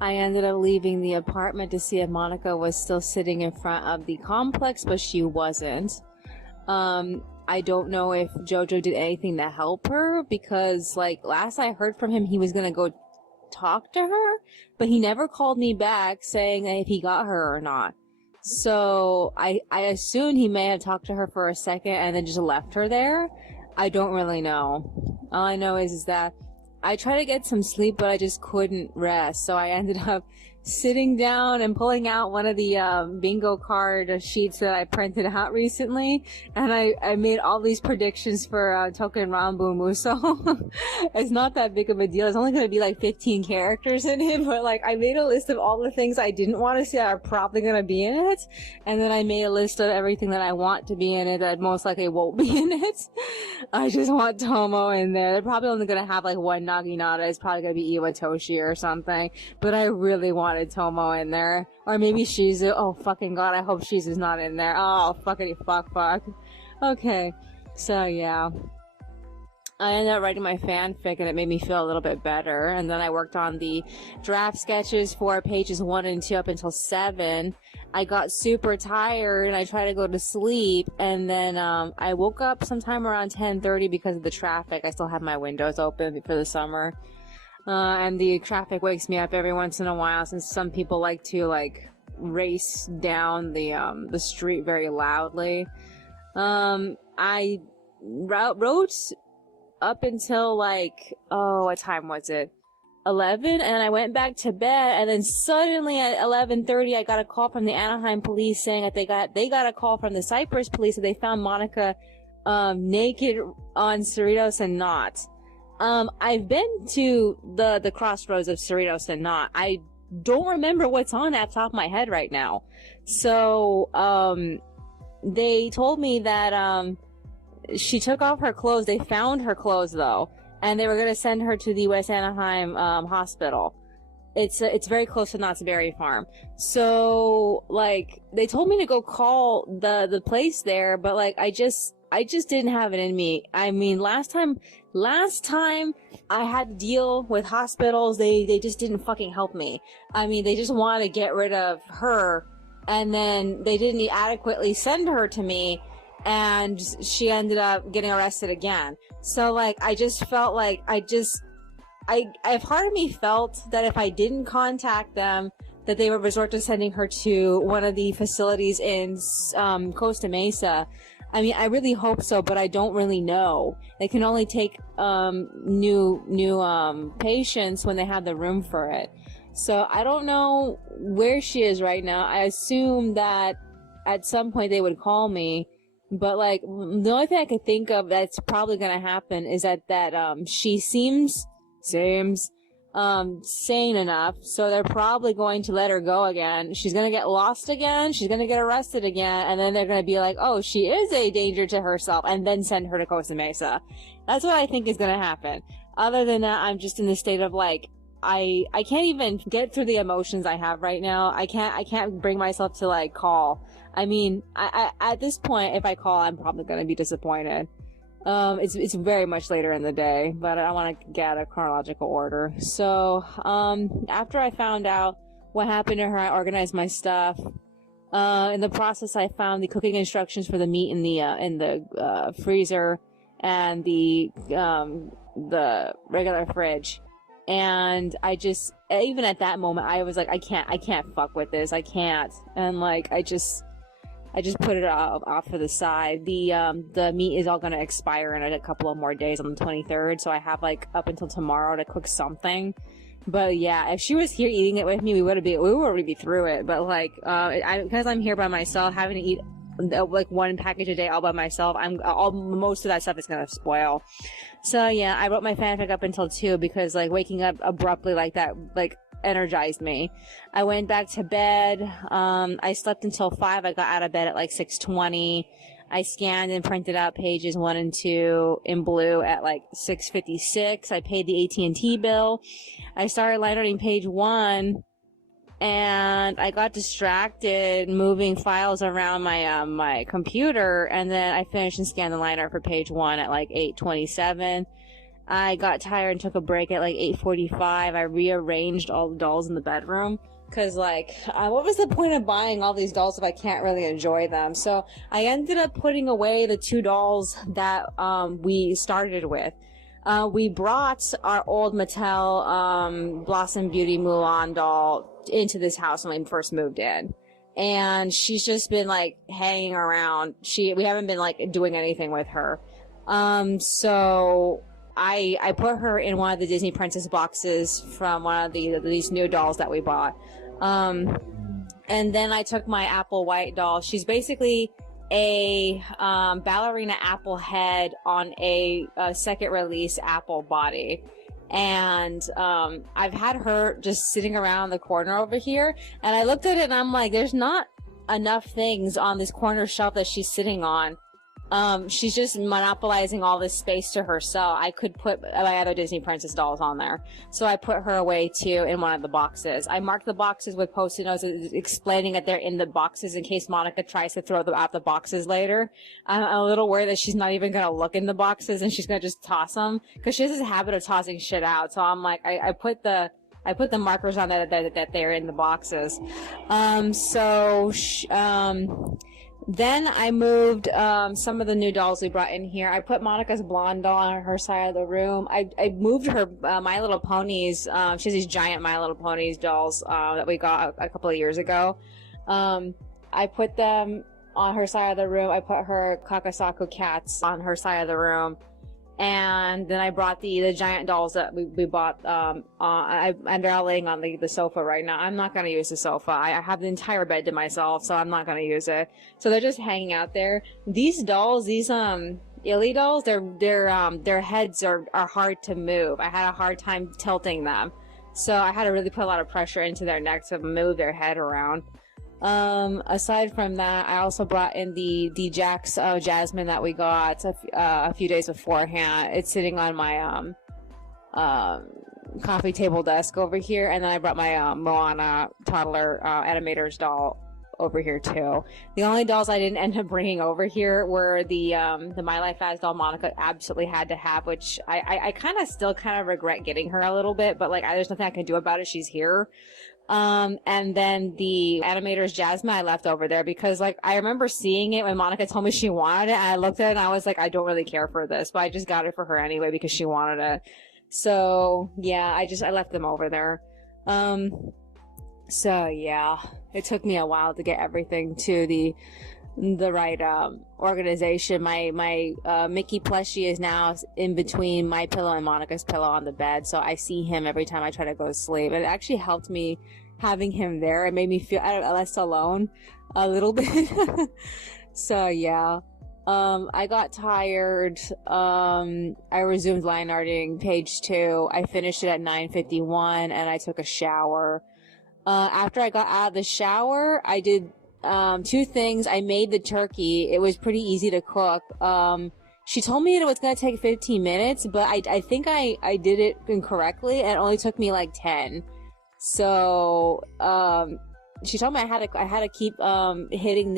I ended up leaving the apartment to see if Monica was still sitting in front of the complex, but she wasn't. I don't know if Jojo did anything to help her, because like last I heard from him, he was gonna go talk to her, but he never called me back saying if he got her or not. So I assumed he may have talked to her for a second and then just left her there. I don't really know. All I know is that I tried to get some sleep, but I just couldn't rest. So I ended up sitting down and pulling out one of the bingo card sheets that I printed out recently, and I made all these predictions for Token Rambumu. So it's not that big of a deal. It's only going to be like 15 characters in it, but like I made a list of all the things I didn't want to see that are probably going to be in it, and then I made a list of everything that I want to be in it that most likely won't be in it. I just want Tomo in there. They're probably only going to have like one Naginata. It's probably going to be Iwatoshi or something, but I really wanted Tomo in there. Or maybe Shizu. Oh fucking god, I hope Shizu's not in there. Oh fuckity fuck. Okay, so yeah, I ended up writing my fanfic and it made me feel a little bit better, and then I worked on the draft sketches for pages 1 and 2 up until 7. I got super tired and I tried to go to sleep, and then I woke up sometime around 10:30 because of the traffic. I still have my windows open for the summer. And the traffic wakes me up every once in a while, since some people like to like race down the street very loudly. I wrote up until like, oh, what time was it? 11, and I went back to bed, and then suddenly at 11:30 I got a call from the Anaheim police saying that they got a call from the Cyprus police that they found Monica naked on Cerritos and Knot. I've been to the crossroads of Cerritos and Knot. I don't remember what's on at the top of my head right now. So, they told me that, she took off her clothes. They found her clothes though, and they were gonna send her to the West Anaheim, hospital. It's very close to Knott's Berry Farm. So, like, they told me to go call the place there, but like, I just didn't have it in me. I mean, last time I had to deal with hospitals, they just didn't fucking help me. I mean, they just wanted to get rid of her, and then they didn't adequately send her to me, and she ended up getting arrested again. So, like, I just felt like part of me felt that if I didn't contact them, that they would resort to sending her to one of the facilities in Costa Mesa. I mean, I really hope so, but I don't really know. They can only take new patients when they have the room for it. So I don't know where she is right now. I assume that at some point they would call me, but like the only thing I could think of that's probably gonna happen is that she seems sane enough, so they're probably going to let her go again. She's gonna get lost again, she's gonna get arrested again, and then they're gonna be like, oh, she is a danger to herself, and then send her to Costa Mesa. That's what I think is gonna happen. Other than that, I'm just in the state of like, I can't even get through the emotions I have right now. I can't bring myself to like call. I mean, I at this point, if I call, I'm probably gonna be disappointed. It's very much later in the day, but I want to get a chronological order. So, after I found out what happened to her, I organized my stuff. In the process, I found the cooking instructions for the meat in the freezer and the regular fridge. And I just, even at that moment, I was like, I can't fuck with this. I can't. And like, I just put it off to the side. The meat is all gonna expire in a couple of more days on the 23rd, so I have like up until tomorrow to cook something. But yeah, if she was here eating it with me, we would already be through it. But like, because I'm here by myself, having to eat like one package a day all by myself, most of that stuff is gonna spoil. So yeah, I wrote my fanfic up until 2 because like waking up abruptly like that, like energized me. I went back to bed. I slept until 5. I got out of bed at like 6:20. I scanned and printed out pages 1 and 2 in blue at like 6:56. I paid the AT&T bill. I started line arting page 1, and I got distracted moving files around my my computer, and then I finished and scanned the line art for page 1 at like 8:27. I got tired and took a break at like 8:45. I rearranged all the dolls in the bedroom. Because, like, what was the point of buying all these dolls if I can't really enjoy them? So I ended up putting away the 2 dolls that we started with. We brought our old Mattel Blossom Beauty Mulan doll into this house when we first moved in. And she's just been, like, hanging around. We haven't been, like, doing anything with her. So I put her in one of the Disney Princess boxes from one of these new dolls that we bought. And then I took my Apple White doll. She's basically a ballerina apple head on a second release apple body. And I've had her just sitting around the corner over here, and I looked at it and I'm like, there's not enough things on this corner shelf that she's sitting on. She's just monopolizing all this space to herself. I could put my other Disney Princess dolls on there. So I put her away too in one of the boxes. I marked the boxes with Post-it notes explaining that they're in the boxes in case Monica tries to throw them out the boxes later. I'm a little worried that she's not even going to look in the boxes and she's going to just toss them, because she has this habit of tossing shit out. So I'm like, I put the markers on that they're in the boxes. Then I moved some of the new dolls we brought in here. I put Monica's blonde doll on her side of the room. I moved her My Little Ponies. She has these giant My Little Ponies dolls that we got a couple of years ago. I put them on her side of the room. I put her Kakasaku cats on her side of the room. And then I brought the giant dolls that we bought, and they're all laying on the sofa right now. I'm not going to use the sofa. I have the entire bed to myself, so I'm not going to use it. So they're just hanging out there. These dolls, these Illy dolls, their heads are hard to move. I had a hard time tilting them. So I had to really put a lot of pressure into their neck to move their head around. Aside from that, I also brought in the Jax Jasmine that we got a few days beforehand. It's sitting on my coffee table desk over here, and then I brought my Moana toddler animator's doll over here too. The only dolls I didn't end up bringing over here were the My Life as doll Monica absolutely had to have, which I still kind of regret getting her a little bit, but like there's nothing I can do about it. She's here. And then the animator's Jasmine I left over there because, like, I remember seeing it when Monica told me she wanted it, and I looked at it and I was like, I don't really care for this, but I just got it for her anyway because she wanted it. So, yeah, I left them over there. So, yeah, it took me a while to get everything to the right, organization. My Mickey plushie is now in between my pillow and Monica's pillow on the bed, so I see him every time I try to go to sleep. It actually helped me having him there. It made me feel less alone a little bit. So yeah, I got tired. I resumed line arting page 2. I finished it at 9:51 and I took a shower. After I got out of the shower, I did 2 things. I made the turkey. It was pretty easy to cook. She told me that it was going to take 15 minutes, but I think I did it incorrectly, and it only took me like 10. So, she told me I had to keep, hitting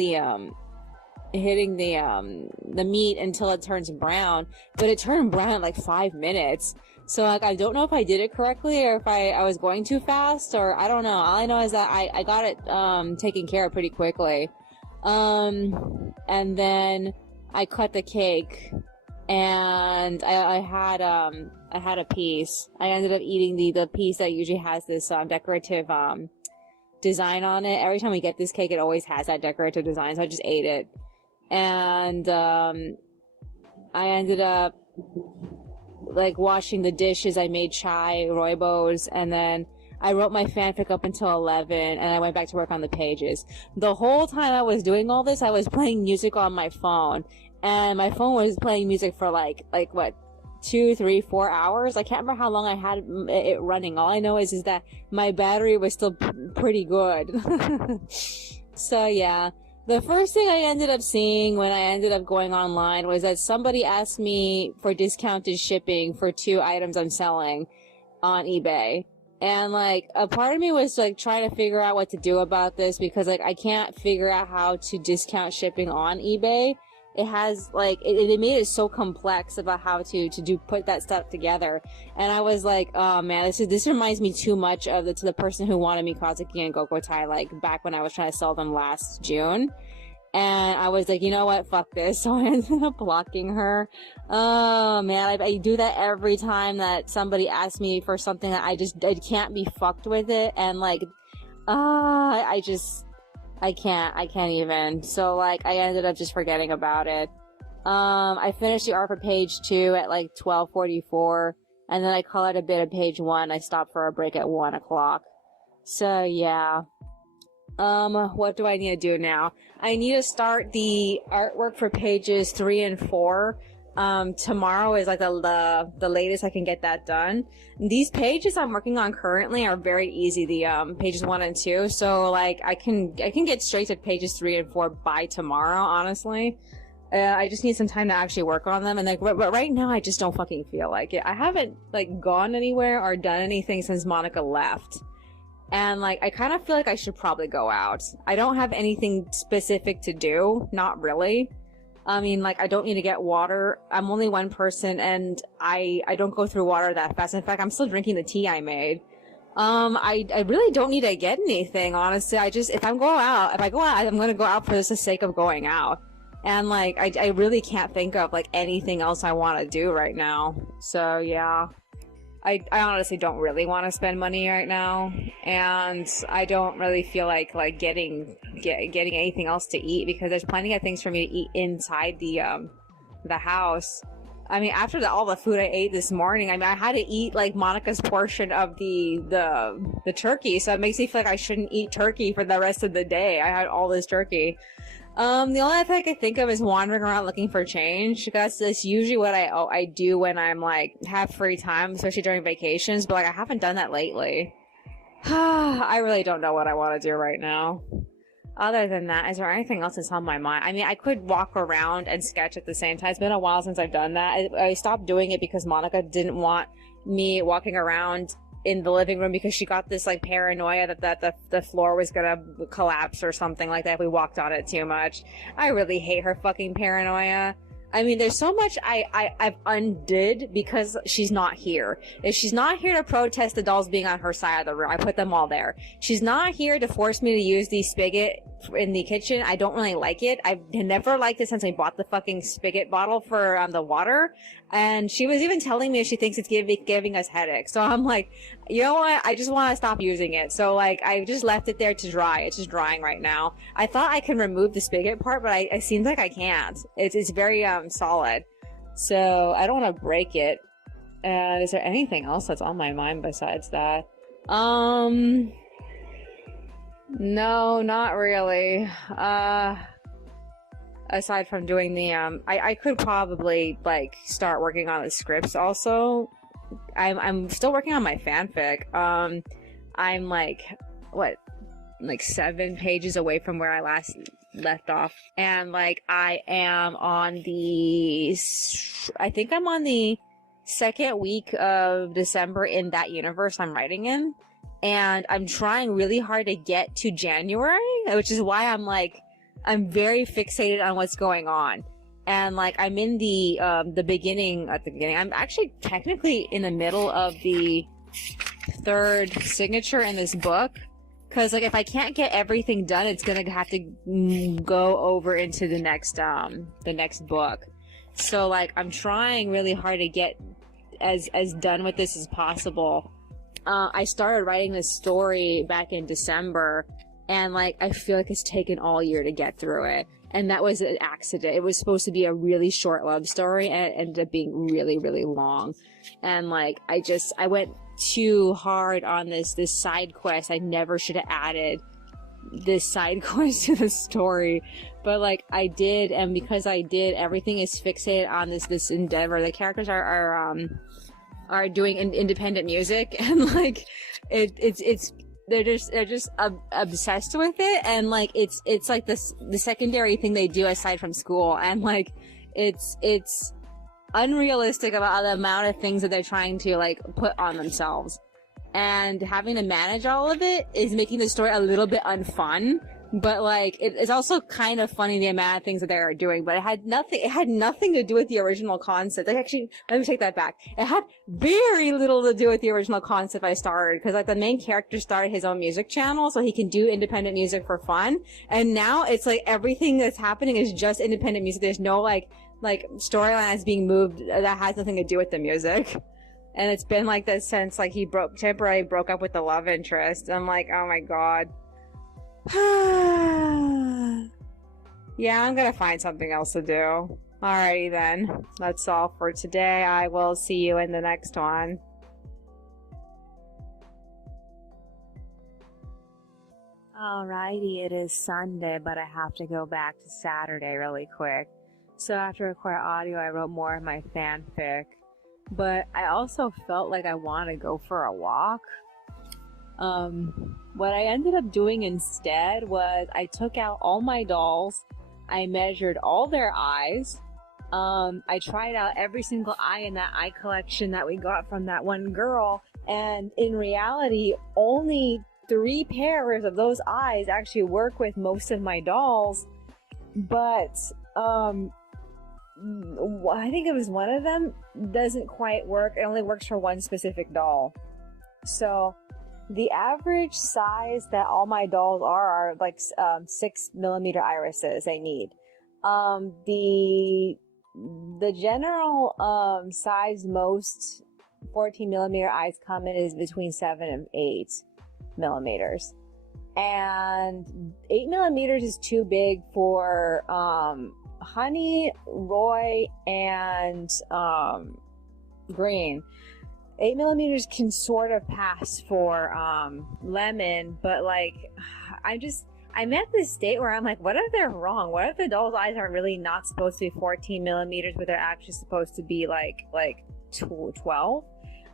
the meat until it turns brown, but it turned brown in like 5 minutes. So, like, I don't know if I did it correctly or if I was going too fast, or I don't know. All I know is that I got it, taken care of pretty quickly. And then I cut the cake, and I had a piece. I ended up eating the piece that usually has this, decorative, design on it. Every time we get this cake, it always has that decorative design, so I just ate it. And, I ended up, like, washing the dishes. I made chai, rooibos, and then I wrote my fanfic up until 11, and I went back to work on the pages. The whole time I was doing all this, I was playing music on my phone, and my phone was playing music for like what, 2, 3, 4 hours. I can't remember how long I had it running. All I know is that my battery was still pretty good. So yeah, the first thing I ended up seeing when I ended up going online was that somebody asked me for discounted shipping for 2 items I'm selling on eBay. And like a part of me was like trying to figure out what to do about this, because like I can't figure out how to discount shipping on eBay. It has like it made it so complex about how to put that stuff together. And I was like, oh man, this reminds me too much of the person who wanted me Kazuki and Gokotai, like back when I was trying to sell them last June. And I was like, you know what, fuck this. So I ended up blocking her. Oh man, I do that every time that somebody asks me for something that I can't be fucked with it. And like, I can't even. So like, I ended up just forgetting about it. I finished the art for page 2 at like 12:44, and then I colored a bit of page 1. I stopped for a break at 1 o'clock. So yeah. What do I need to do now? I need to start the artwork for pages 3 and 4. Tomorrow is like the latest I can get that done. These pages I'm working on currently are very easy, the pages 1 and 2. So like I can get straight to pages 3 and 4 by tomorrow, honestly. I just need some time to actually work on them, and like but right now I just don't fucking feel like it. I haven't like gone anywhere or done anything since Monica left. And like I kind of feel like I should probably go out. I don't have anything specific to do, not really. I mean, like, I don't need to get water. I'm only one person, and I don't go through water that fast. In fact, I'm still drinking the tea I made. I really don't need to get anything, honestly. if I go out, I'm gonna go out for just the sake of going out. And, like, I really can't think of, like, anything else I want to do right now. So, yeah. I honestly don't really want to spend money right now, and I don't really feel like getting anything else to eat, because there's plenty of things for me to eat inside the house. I mean, after all the food I ate this morning, I mean, I had to eat like Monica's portion of the turkey, so it makes me feel like I shouldn't eat turkey for the rest of the day. I had all this turkey. The only other thing I can think of is wandering around looking for change. That's usually what I do when I'm like have free time, especially during vacations. But like I haven't done that lately. I really don't know what I want to do right now. Other than that, is there anything else that's on my mind? I mean, I could walk around and sketch at the same time. It's been a while since I've done that. I stopped doing it because Monica didn't want me walking around in the living room, because she got this like paranoia that the floor was gonna collapse or something like that if we walked on it too much. I really hate her fucking paranoia. I mean, there's so much I've undid because she's not here. If she's not here to protest the dolls being on her side of the room, I put them all there. She's not here to force me to use the spigot in the kitchen. I don't really like it. I've never liked it since I bought the fucking spigot bottle for the water. And she was even telling me she thinks it's giving us headaches. So I'm like, you know what? I just want to stop using it. So like, I just left it there to dry. It's just drying right now. I thought I can remove the spigot part, but it seems like I can't. It's very solid. So I don't want to break it. Is there anything else that's on my mind besides that? No, not really. Aside from doing the I could probably like start working on the scripts also. I'm still working on my fanfic. I'm like 7 pages away from where I last left off, and like I think I'm on the 2nd week of December in that universe I'm writing in, and I'm trying really hard to get to January, which is why I'm very fixated on what's going on. And like I'm in the beginning. I'm actually technically in the middle of the 3rd signature in this book, because like if I can't get everything done, it's gonna have to go over into the next book. So like I'm trying really hard to get as done with this as possible. I started writing this story back in December, and like I feel like it's taken all year to get through it. And that was an accident. It was supposed to be a really short love story, and it ended up being really, really long. And like I went too hard on this side quest. I never should have added this side quest to the story. But like I did, and because I did, everything is fixated on this endeavor. The characters are doing independent music, and like it's they're just obsessed with it, and like it's like the secondary thing they do aside from school, and like it's unrealistic about the amount of things that they're trying to like put on themselves, and having to manage all of it is making the story a little bit unfun. But like it's also kind of funny the amount of things that they are doing. But it had nothing to do with the original concept. Like, actually, let me take that back. It had very little to do with the original concept I started, because like the main character started his own music channel so he can do independent music for fun. And now it's like everything that's happening is just independent music. There's no like storyline that's being moved that has nothing to do with the music. And it's been like this since like he temporarily broke up with the love interest. I'm like, oh my god. Yeah, I'm gonna find something else to do. Alrighty then. That's all for today. I will see you in the next one. Alrighty, it is Sunday, but I have to go back to Saturday really quick. So after recording audio, I wrote more of my fanfic. But I also felt like I want to go for a walk. What I ended up doing instead was I took out all my dolls, I measured all their eyes, I tried out every single eye in that eye collection that we got from that one girl, and in reality, only 3 pairs of those eyes actually work with most of my dolls, but, I think it was one of them doesn't quite work. It only works for one specific doll. So the average size that all my dolls are like 6mm irises I need. The general size most 14mm eyes come in is between 7 and 8mm. And 8mm is too big for Honey, Roy, and Green. 8mm can sort of pass for Lemon, but like I'm at this state where I'm like, what if they're wrong? What if the doll's eyes are really not supposed to be 14mm, but they're actually supposed to be like 12?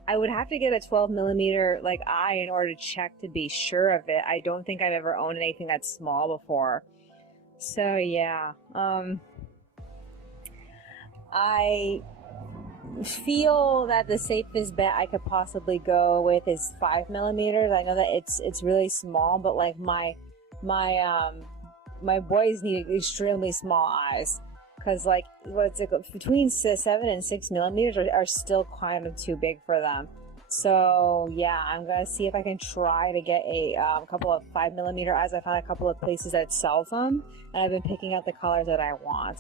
I would have to get a 12mm like eye in order to check to be sure of it. I don't think I've ever owned anything that's small before. So yeah, I feel that the safest bet I could possibly go with is 5mm. I know that it's really small, but like my boys need extremely small eyes, because like what's it between 7 and 6mm are still kind of too big for them. So yeah, I'm gonna see if I can try to get a couple of 5mm eyes. I found a couple of places that sells them, and I've been picking out the colors that I want.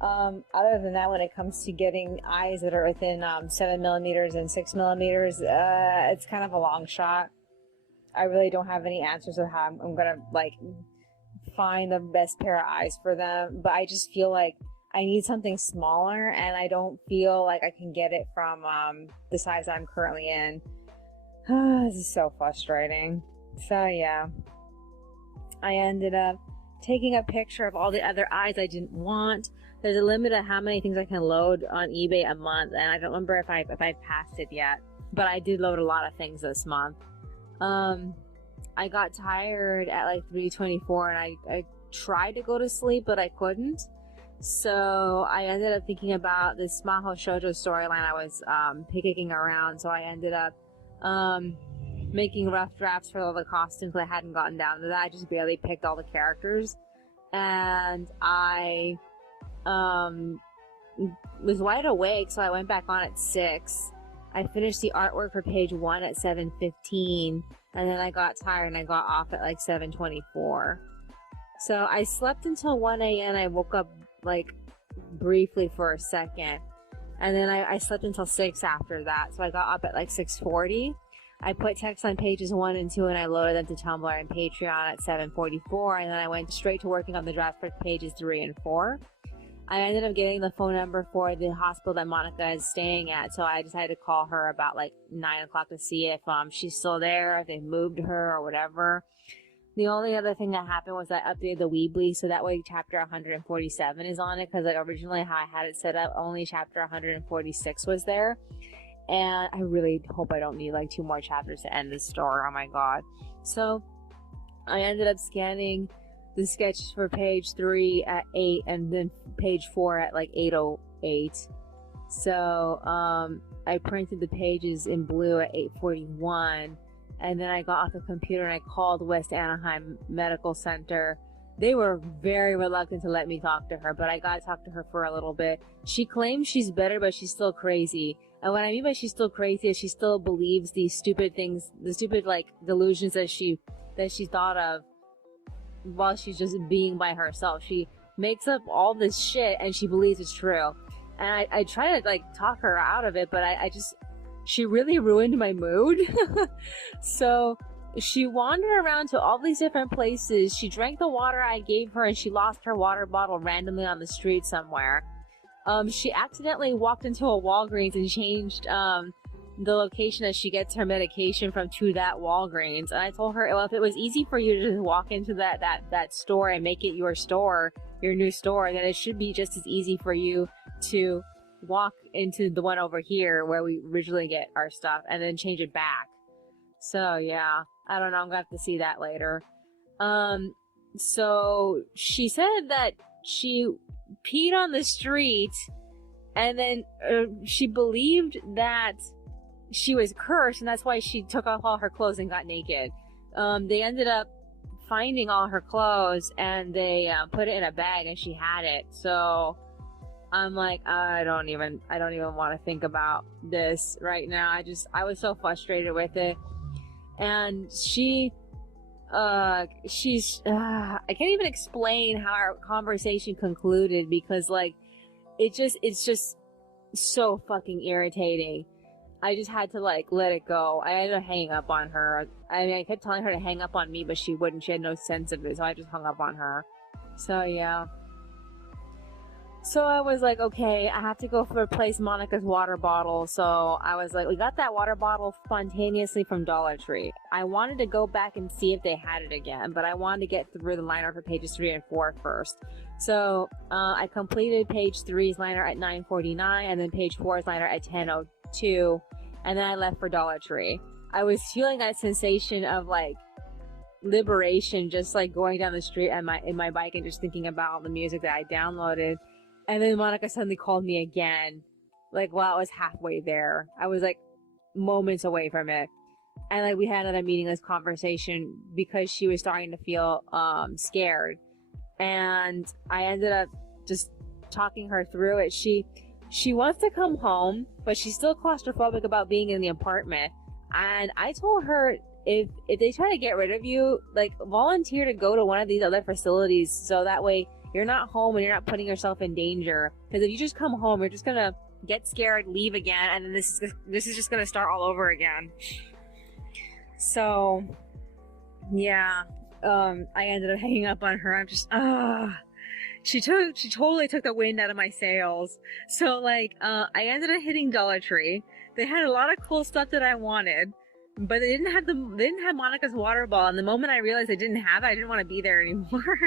Other than that, when it comes to getting eyes that are within 7mm and 6mm, it's kind of a long shot. I really don't have any answers of how I'm gonna like find the best pair of eyes for them, but I just feel like I need something smaller, and I don't feel like I can get it from the size I'm currently in. This is so frustrating. So yeah, I ended up taking a picture of all the other eyes I didn't want. There's a limit of how many things I can load on eBay a month, and I don't remember if I passed it yet, but I did load a lot of things this month. I got tired at like 3:24, and I tried to go to sleep, but I couldn't. So I ended up thinking about this Maho Shoujo storyline I was picking around. So I ended up making rough drafts for all the costumes, because I hadn't gotten down to that. I just barely picked all the characters, and I was wide awake, so I went back on at 6. I finished the artwork for page 1 at 7:15, and then I got tired and I got off at like 7:24. So I slept until 1 a.m. I woke up like briefly for a second, and then I slept until 6 after that. So I got up at like 6:40. I put text on pages 1 and 2, and I loaded them to Tumblr and Patreon at 7:44, and then I went straight to working on the draft for pages 3 and 4. I ended up getting the phone number for the hospital that Monica is staying at, so I decided to call her about like 9 o'clock to see if she's still there, if they moved her or whatever. The only other thing that happened was I updated the Weebly, so that way chapter 147 is on it, because like originally how I had it set up, only chapter 146 was there. And I really hope I don't need like 2 more chapters to end this story. Oh my god. So I ended up scanning the sketches for page 3 at 8 and then page 4 at like 8:08. So I printed the pages in blue at 8:41, and then I got off the computer and I called West Anaheim Medical Center. They were very reluctant to let me talk to her, but I got to talk to her for a little bit. She claims she's better, but she's still crazy. And what I mean by she's still crazy is she still believes these stupid things, the stupid like delusions that she thought of while she's just being by herself. She makes up all this shit and she believes it's true. And I try to like talk her out of it, but she really ruined my mood. So she wandered around to all these different places. She drank the water I gave her and she lost her water bottle randomly on the street somewhere. She accidentally walked into a Walgreens and changed the location that she gets her medication from to that Walgreens. And I told her, well, if it was easy for you to just walk into that store and make it your store, your new store, then it should be just as easy for you to walk into the one over here where we originally get our stuff and then change it back. So yeah, I don't know, I'm gonna have to see that later. So she said that she peed on the street and then she believed that she was cursed and that's why she took off all her clothes and got naked. They ended up finding all her clothes and they put it in a bag and she had it. So I'm like, I don't even want to think about this right now. I was so frustrated with it. And she's I can't even explain how our conversation concluded because like it's just so fucking irritating. I just had to like let it go. I ended up hanging up on her. I mean, I kept telling her to hang up on me, but she wouldn't. She had no sense of it, so I just hung up on her. So yeah. So I was like, okay, I have to go replace Monica's water bottle. So I was like, we got that water bottle spontaneously from Dollar Tree. I wanted to go back and see if they had it again, but I wanted to get through the liner for pages 3 and 4 first. So I completed page 3's liner at 9:49 and then page 4's liner at 10:02. And then I left for Dollar Tree. I was feeling that sensation of like liberation, just like going down the street in my bike and just thinking about all the music that I downloaded. And then Monica suddenly called me again, like while I was halfway there. I was like moments away from it. And like we had another meaningless conversation because she was starting to feel scared. And I ended up just talking her through it. She wants to come home, but she's still claustrophobic about being in the apartment. And I told her, if they try to get rid of you, like volunteer to go to one of these other facilities so that way you're not home and you're not putting yourself in danger. Because if you just come home, you're just gonna get scared, leave again, and then this is just gonna start all over again. So yeah, I ended up hanging up on her. I'm just she totally took the wind out of my sails. So like I ended up hitting Dollar Tree. They had a lot of cool stuff that I wanted, but they didn't have Monica's water ball. And the moment I realized they didn't have it, I didn't want to be there anymore.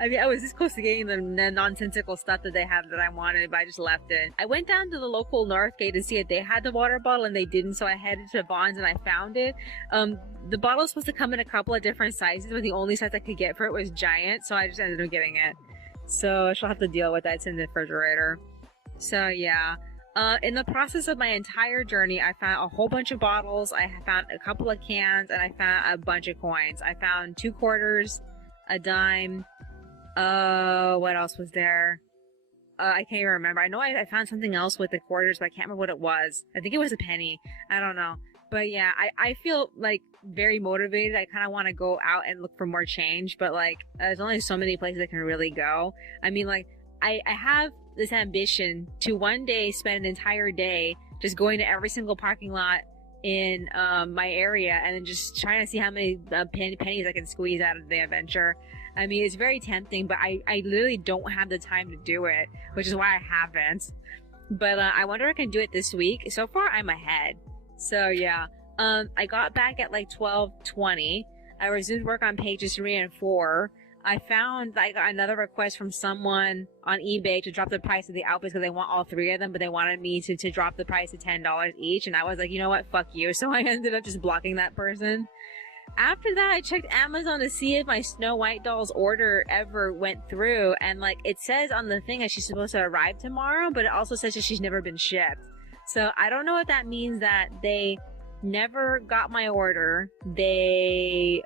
I mean, I was this close to getting the nonsensical stuff that they have that I wanted, but I just left it. I went down to the local Northgate to see if they had the water bottle, and they didn't. So I headed to Vons and I found it. The bottle was supposed to come in a couple of different sizes, but the only size I could get for it was giant. So I just ended up getting it. So she'll have to deal with that. It's in the refrigerator. So yeah. In the process of my entire journey, I found a whole bunch of bottles, I found a couple of cans, and I found a bunch of coins. I found 2 quarters, a dime, what else was there? I can't even remember. I know I found something else with the quarters, but I can't remember what it was. I think it was a penny. I don't know. But yeah, I feel like very motivated. I kind of want to go out and look for more change, but like, there's only so many places I can really go. I mean, like, I have this ambition to one day spend an entire day just going to every single parking lot in my area and then just trying to see how many pennies I can squeeze out of the adventure. I mean, it's very tempting, but I literally don't have the time to do it, which is why I haven't. But I wonder if I can do it this week. So far, I'm ahead. So yeah, I got back at like 12:20. I resumed work on pages 3 and 4. I found I got another request from someone on eBay to drop the price of the outfits because they want all 3 of them, but they wanted me to drop the price to $10 each. And I was like, you know what? Fuck you. So I ended up just blocking that person. After that, I checked Amazon to see if my Snow White doll's order ever went through. And like, it says on the thing that she's supposed to arrive tomorrow, but it also says that she's never been shipped. So I don't know if that means that they never got my order. They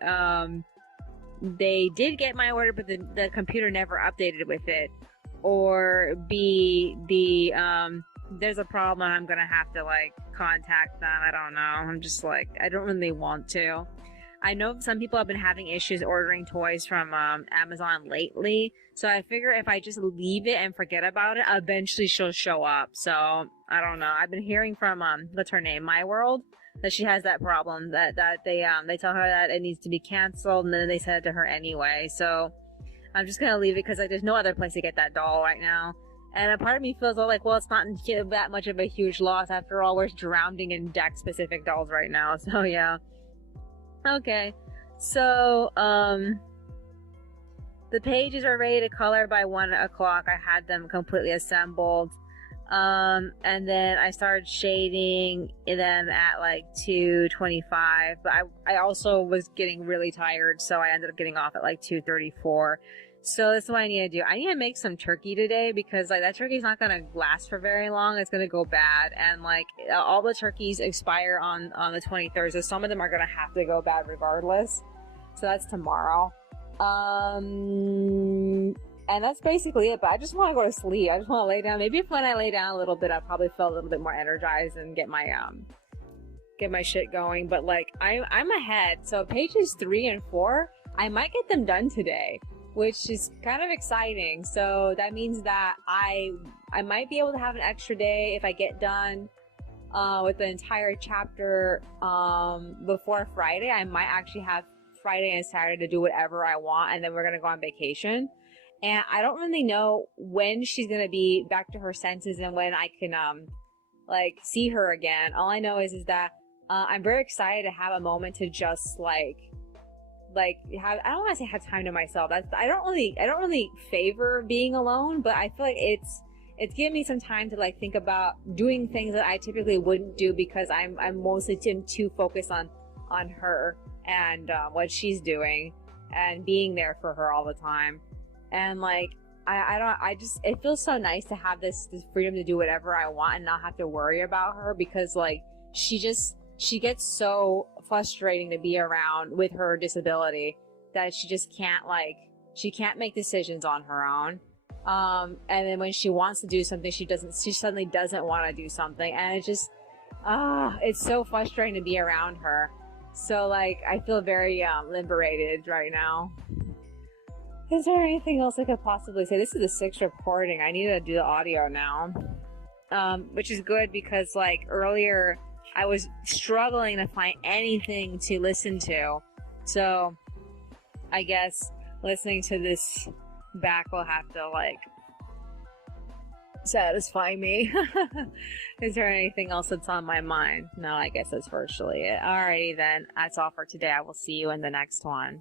did get my order, but the computer never updated with it. Or B, there's a problem and I'm gonna have to like contact them. I don't know. I'm just like, I don't really want to. I know some people have been having issues ordering toys from Amazon lately, so I figure if I just leave it and forget about it, eventually she'll show up. So I don't know. I've been hearing from what's her name, My World, that she has that problem, that they tell her that it needs to be canceled, and then they send it to her anyway. So I'm just gonna leave it because like there's no other place to get that doll right now. And a part of me feels like, well, it's not that much of a huge loss after all. We're drowning in deck specific dolls right now. So yeah. Okay, so the pages are ready to color by 1 o'clock. I had them completely assembled, and then I started shading them at like 2:25. But I also was getting really tired, so I ended up getting off at like 2:34. So that's what I need to do. I need to make some turkey today because like that turkey's not gonna last for very long. It's gonna go bad, and like all the turkeys expire on the 23rd, so some of them are gonna have to go bad regardless. So that's tomorrow. And that's basically it. But I just want to go to sleep. I just want to lay down. Maybe if when I lay down a little bit, I probably feel a little bit more energized and get my shit going. But like I'm ahead. So pages 3 and 4, I might get them done today, which is kind of exciting. So that means that I might be able to have an extra day if I get done with the entire chapter before Friday. I might actually have Friday and Saturday to do whatever I want, and then we're gonna go on vacation. And I don't really know when she's gonna be back to her senses and when I can like see her again. All I know is that I'm very excited to have a moment to just like have, I don't want to say have time to myself. I don't really favor being alone, but I feel like it's giving me some time to like think about doing things that I typically wouldn't do because I'm mostly too focused on her and what she's doing and being there for her all the time. And like it feels so nice to have this freedom to do whatever I want and not have to worry about her, because like she gets so frustrating to be around with her disability that she just can't make decisions on her own. And then when she wants to do something, she suddenly doesn't want to do something, and it just it's so frustrating to be around her. So like I feel very liberated right now. Is there anything else I could possibly say? This is the 6th recording. I need to do the audio now, which is good because like earlier I was struggling to find anything to listen to. So I guess listening to this back will have to like satisfy me. Is there anything else that's on my mind? No, I guess that's virtually it. Alrighty then. That's all for today. I will see you in the next one.